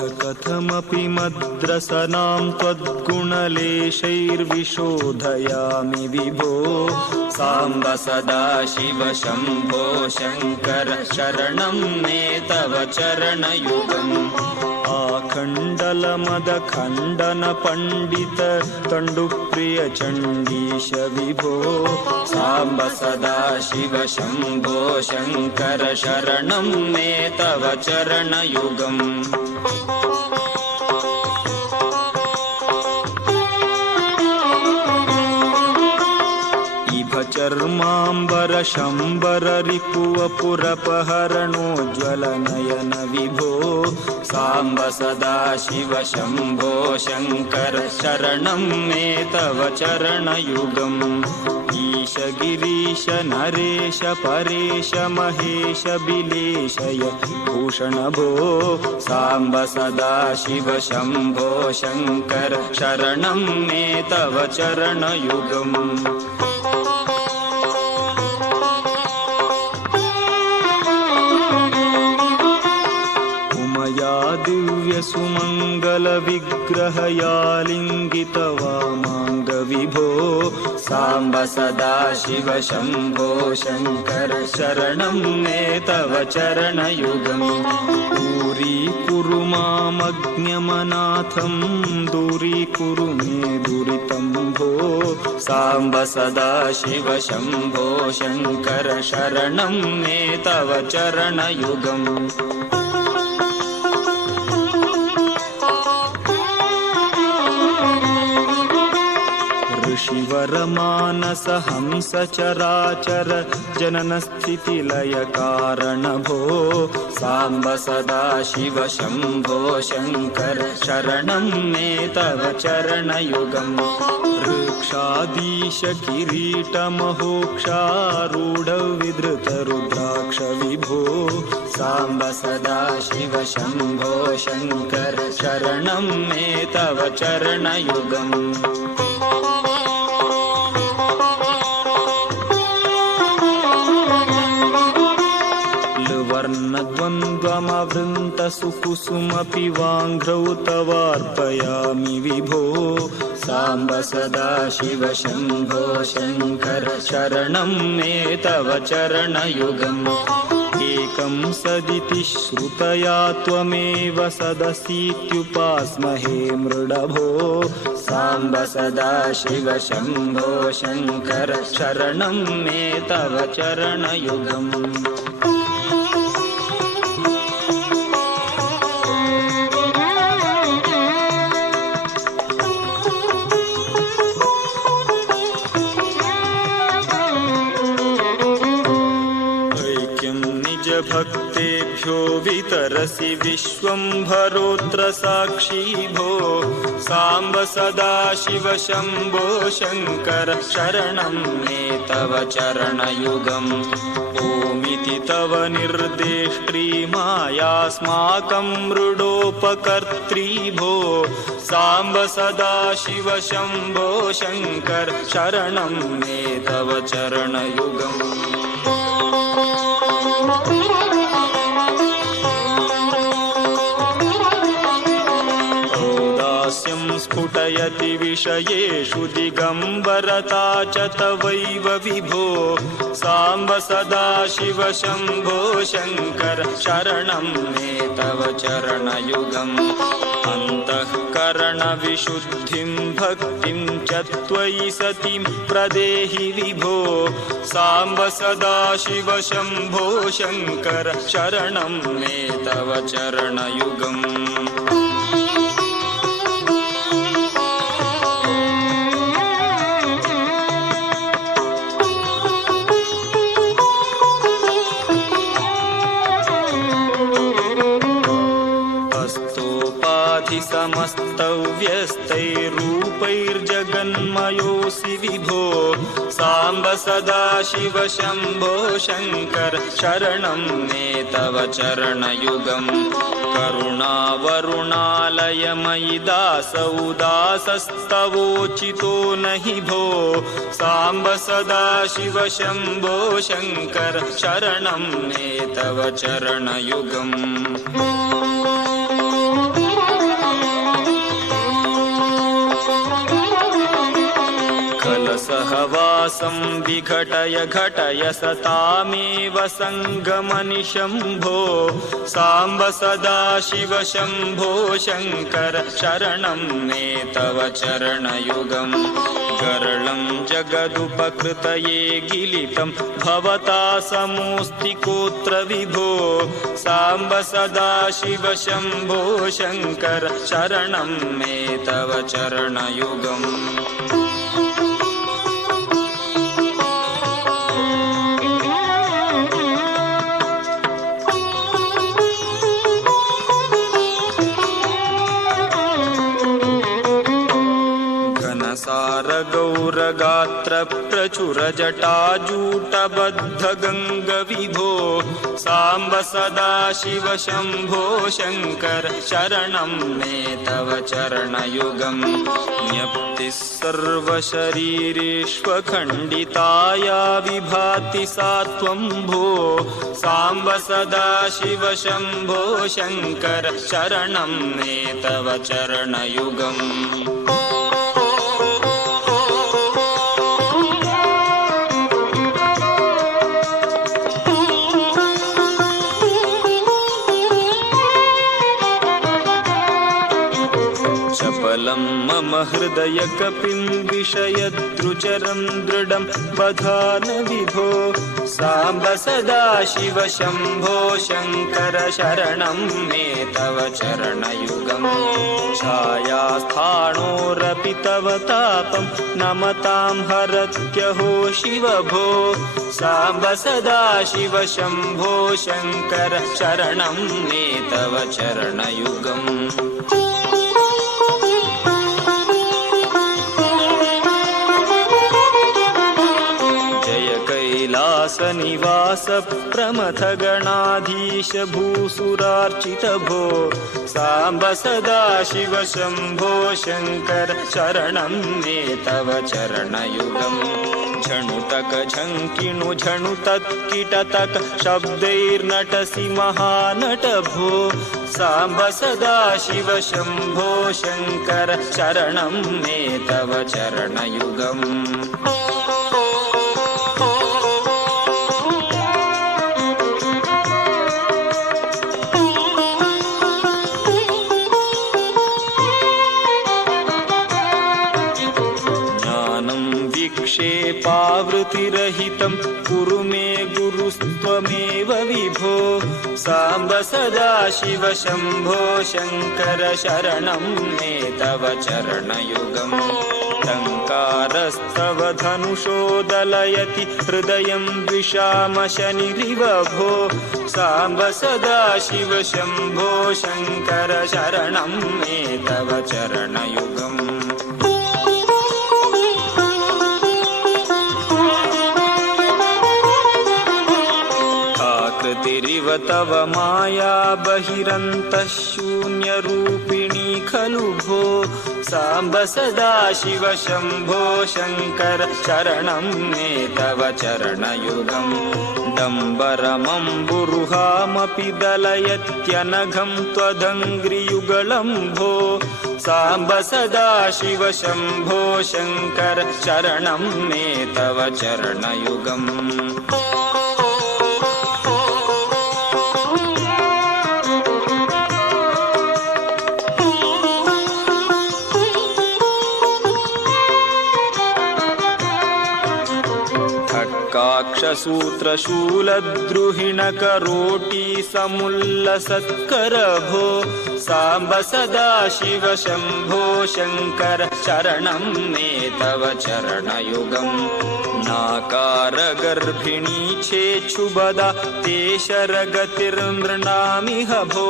कथमपि मद्रसनां त्वद्गुणलेशैर्विशोधयामि विभो साम्ब सदाशिव शम्भो शङ्कर शरणं मे तव चरणयुगम् आखण्डलमदखण्डन पण्डित तण्डुप्रिय चण्डीश विभो साम्ब सदाशिव शम्भो शङ्कर शरणं मे तव चरणयुगम् चर्माम्बर शम्बर रिपुवपुरपहरणोज्ज्वलनयन विभो साम्ब सदाशिव शम्भो शङ्कर शरणं मे तव चरणयुगम् ईश गिरीश नरेश परेश महेश बिलेशय भूषण भो साम्ब सदाशिव शम्भो शङ्कर शरणं मे तव चरणयुगम् दिव्य सुमंगल विग्रहयालिंगित वामांग विभो साम्ब सदाशिव शम्भो शङ्कर शरणं मे तव चरणयुगम् दूरीकुरु मामज्ञमनाथं दूरीकुरु मे दुरितं भो साम्ब सदाशिव शम्भो शङ्कर शरणं मे तव चरणयुगम् ऋषिवर मानस हंस चराचर जनन स्थिति लय कारण भो साम्ब सदाशिव शम्भो शङ्कर शरणं मे तव चरणयुगम् वृक्षाधीश किरीट महोक्षारूढ विधृत रुद्राक्ष विभो साम्ब सदाशिव शम्भो शङ्कर शरणं मे तव चरणयुगम् वर्णद्वन्द्वमवृन्त सुकुसुमपि वाङ्घ्रौ तवार्पयामि विभो साम्ब सदाशिव शम्भो शङ्कर शरणं मे तव चरणयुगम् एकं सदिति श्रुतया त्वमेव सदसीत्युपास्महे मृडभो साम्ब सदाशिव शम्भो शङ्कर शरणं मे तव चरणयुगम् भक्तेभ्यो वितरसि विश्वम्भरोऽत्र साक्षी भो साम्ब सदाशिव शम्भो शङ्कर शरणं मे तव चरणयुगम् ओमिति तव निर्देष्ट्री मायास्माकं मृडोपकर्त्री भो साम्ब सदाशिव शम्भो शङ्कर शरणं मे तव चरणयुगम् स्फुटयति विषयेषु दिगम्बरता च तवैव विभो साम्ब सदाशिव शम्भो शङ्कर शरणं मे तव चरणयुगम् अन्तःकरणविशुद्धिं भक्तिं च त्वयि सतिं प्रदेहि विभो साम्ब सदाशिव शम्भो शङ्कर शरणं मे तव चरणयुगम् समस्तव्यस्तैरूपैर्जगन्मयोऽसि विभो साम्ब सदाशिव शम्भो शङ्कर शरणं मे तव चरणयुगम् करुणावरुणालयमयि दासौ दासस्तवोचितो नहि भो साम्ब सदाशिव शम्भो शङ्कर शरणं मे तव चरणयुगम् संविघटय घटय सतामेव संगमनिशं भो साम्ब सदाशिव शम्भो शङ्कर शरणं मे तव चरणयुगम् गरलं जगदुपकृतये गिलितं भवता समोऽस्ति कोऽत्र विभो साम्ब सदाशिव शम्भो शङ्कर शरणं मे तव चरणयुगम् गौरगात्र प्रचुर जटाजूटबद्ध गङ्गविभो साम्ब सदाशिव शम्भो शङ्कर शरणं मे तव चरणयुगम् ज्ञप्तिः सर्वशरीरेष्वखण्डिताया विभाति सा त्वं भो साम्ब सदाशिव शम्भो शङ्कर शरणं मे तव चरणयुगम् चपलं मम हृदय कपिं विषयद्रुचरं दृढं बधान विभो साम्ब सदाशिव शम्भो शङ्कर शरणं मे तव चरणयुगम् छायास्थाणोरपि तव तापं नमतां हरत्यहो शिव भो साम्ब सदाशिव शम्भो शङ्कर शरणं मे तव चरणयुगम् कैलासनिवास प्रमथ गणाधीश भूसुरार्चित भो साम्ब सदाशिव शम्भो शङ्कर शरणं मे तव चरणयुगम् झणुतक झङ्किणु झणुतत्किटतक शब्दैर्नटसि महानट भो साम्ब सदाशिव शम्भो शङ्कर शरणं मे तव चरणयुगम् क्षेपावृतिरहितं कुरु मे गुरुस्त्वमेव विभो साम्ब सदाशिव शम्भो शङ्कर शरणं मे तव चरणयुगम् टङ्कारस्तव धनुषोदलयति हृदयं द्विषामशनिरिव भो साम्ब सदाशिव शम्भो शङ्कर शरणं मे तव चरणयुगम् कृतिरिव तव माया बहिरन्तः शून्यरूपिणी खलु भो साम्ब सदाशिव शम्भो शङ्कर शरणं मे तव चरणयुगम् डम्बरमम्बुरुहामपि दलयत्यनघं त्वदङ्घ्रियुगलं भो साम्ब सदाशिव शम्भो शङ्कर शरणं मे तव चरणयुगम् काक्षसूत्रशूलद्रुहिणकरोटी समुल्लसत्कर भो साम्ब सदाशिव शम्भो शङ्कर शरणं मे तव चरणयुगम् नाकारगर्भिणी छेच्छुबदा ते शरगतिर्मृणामिह भो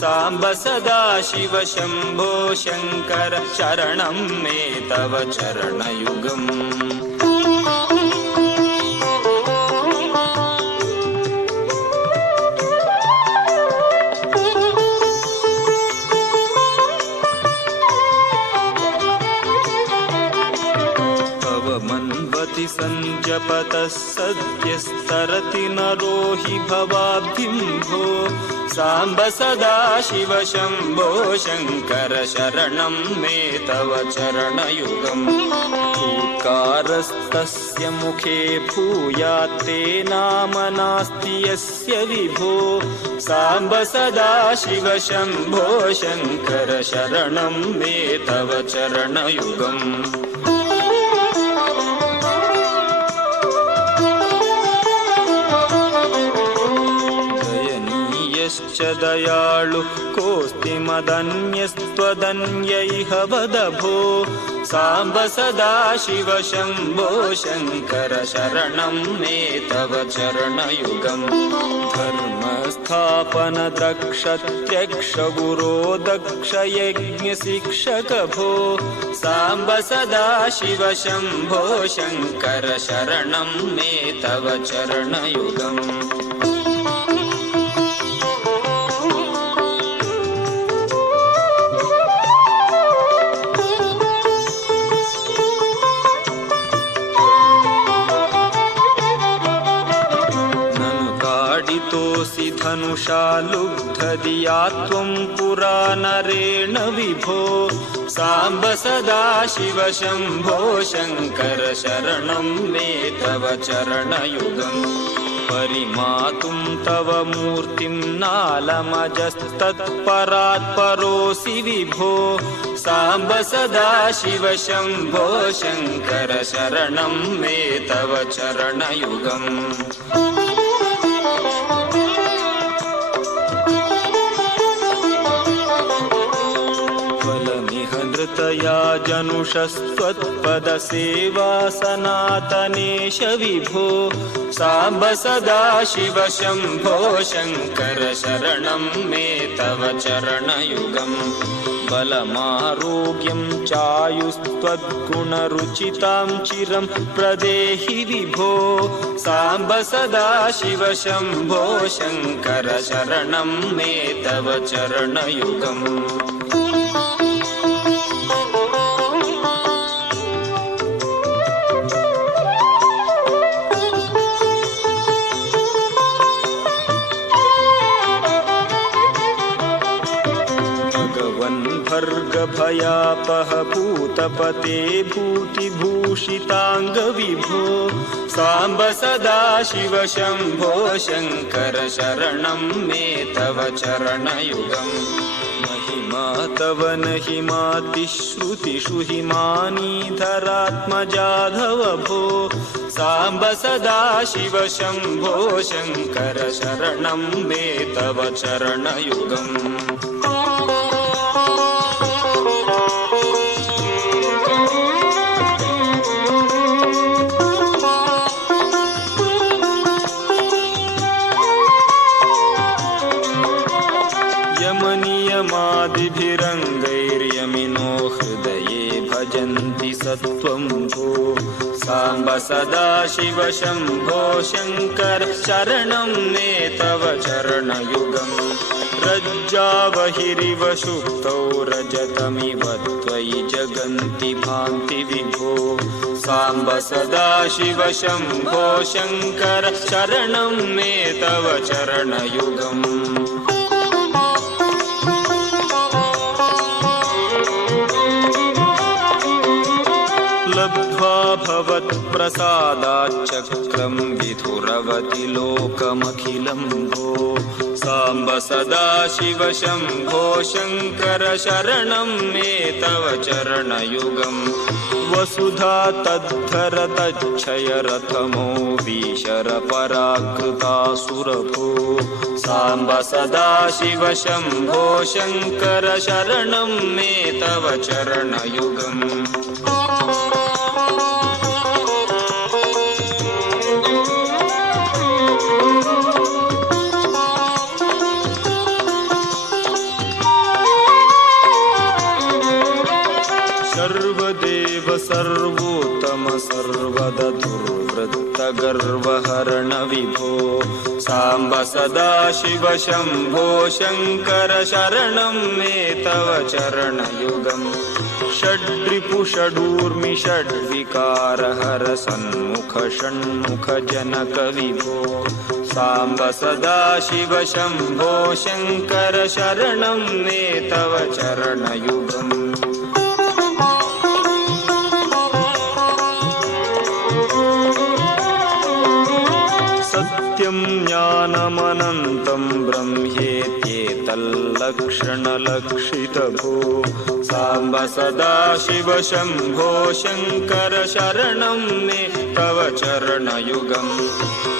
साम्ब सदाशिव शम्भो शङ्कर शरणं मे तव चरणयुगम् संजपतः सद्यस्तरति नरो हि भवाब्धिं भो साम्ब सदाशिव शम्भो शङ्कर शरणं मे तव चरणयुगम् फूत्कारस्तस्य मुखे भूयात् ते नाम नास्ति यस्य विभो साम्ब सदाशिव शम्भो शङ्कर शरणं मे तव चरणयुगम् दयनीयश्च दयाळु कोऽस्ति मदन्यस्त्वदन्य इह वद भो साम्ब सदाशिव शम्भो शङ्कर शरणं मे तव चरणयुगम् धर्मस्थापनदक्षत्र्यक्षगुरो दक्षयज्ञशिक्षक भो साम्ब सदाशिव शम्भो शङ्कर शरणं मे तव चरणयुगम् धनुषा लुब्धधिया त्वं पुरा नरेण विभो साम्ब सदाशिव शम्भो शङ्कर शरणं मे तव चरणयुगम् परिमातुं तव मूर्तिं नालमजस्तत्परात् परोऽसि विभो साम्ब सदाशिव शम्भो शङ्कर शरणं मे तव चरणयुगम् तया जनुषस्त्वत्पदसेवा सनातनेश विभो साम्ब सदाशिव शम्भो शङ्कर शरणं मे तव चरणयुगम् बलमारोग्यं चायुस्त्वद्गुणरुचितां चिरं प्रदेहि विभो साम्ब सदाशिव शम्भो शङ्कर शरणं मे तव चरणयुगम् भयापह भूतपते भूतिभूषितांग विभो साम्ब सदाशिव शम्भो शङ्कर शरणं मे तव चरणयुगम् महिमा तव न हिमातिश्रुतिषु हिमानीधरात्मजाधव भो साम्ब सदाशिव शम्भो शङ्कर शरणं मे तव चरणयुगम् यमनियमादिभिरङ्गैर्यमिनो हृदये भजन्ति सत्वं भो साम्ब सदाशिव शम्भो शङ्कर शरणं मे तव चरणयुगम् रज्जावहिरिव शुक्तौ रजतमिव त्वयि जगन्ति भान्ति विभो साम्ब सदाशिव शम्भो शङ्कर शरणं मे तव चरणयुगम् भवत्प्रसादाच्चक्रं विधुरवति लोकमखिलं भो साम्ब सदाशिव शम्भो शङ्कर शरणं मे तव चरणयुगम् वसुधा तद्धर तच्छय रथमो वीशर पराकृतासुरभो साम्ब सदाशिव शम्भो शङ्कर शरणं मे तव चरणयुगम् सर्वदेव सर्वोत्तम सर्वदा दुर्वृत्तगर्वहरण विभो साम्ब सदाशिव शम्भो शङ्कर शरणं मे तव चरणयुगम् षड्रिपु षडूर्मि षड्विकारहर सन्मुख षण्मुख जनक विभो साम्ब सदाशिव शम्भो शङ्कर शरणं मे तव चरणयुगम् सत्यं ज्ञानमनन्तं ब्रह्मेत्येतल्लक्षणलक्षितभो साम्ब सदाशिव शम्भो शङ्कर शरणं मे तव चरणयुगम्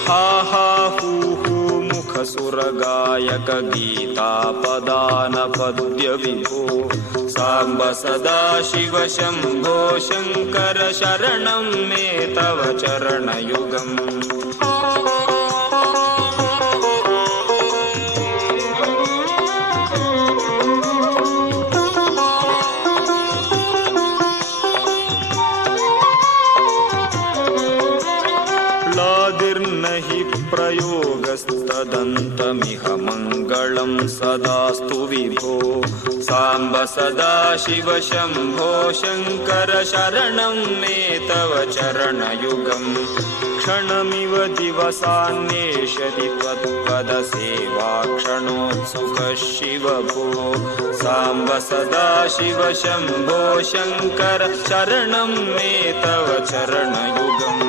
हा हा हू हू मुखसुरगायक गीतापदानपद्य विभो साम्ब सदाशिव शम्भो शङ्कर शरणं मे तव चरणयुगम् हि प्रयोगस्तदन्तमिह मङ्गलं सदास्तु विभो साम्ब सदाशिव शम्भो शङ्कर शरणं मे तव चरणयुगम् क्षणमिव दिवसान्येषति त्वत्पदसेवाक्षणोत्सुकः शिव भो साम्ब सदाशिव शम्भो शङ्कर शरणं मे तव चरणयुगम्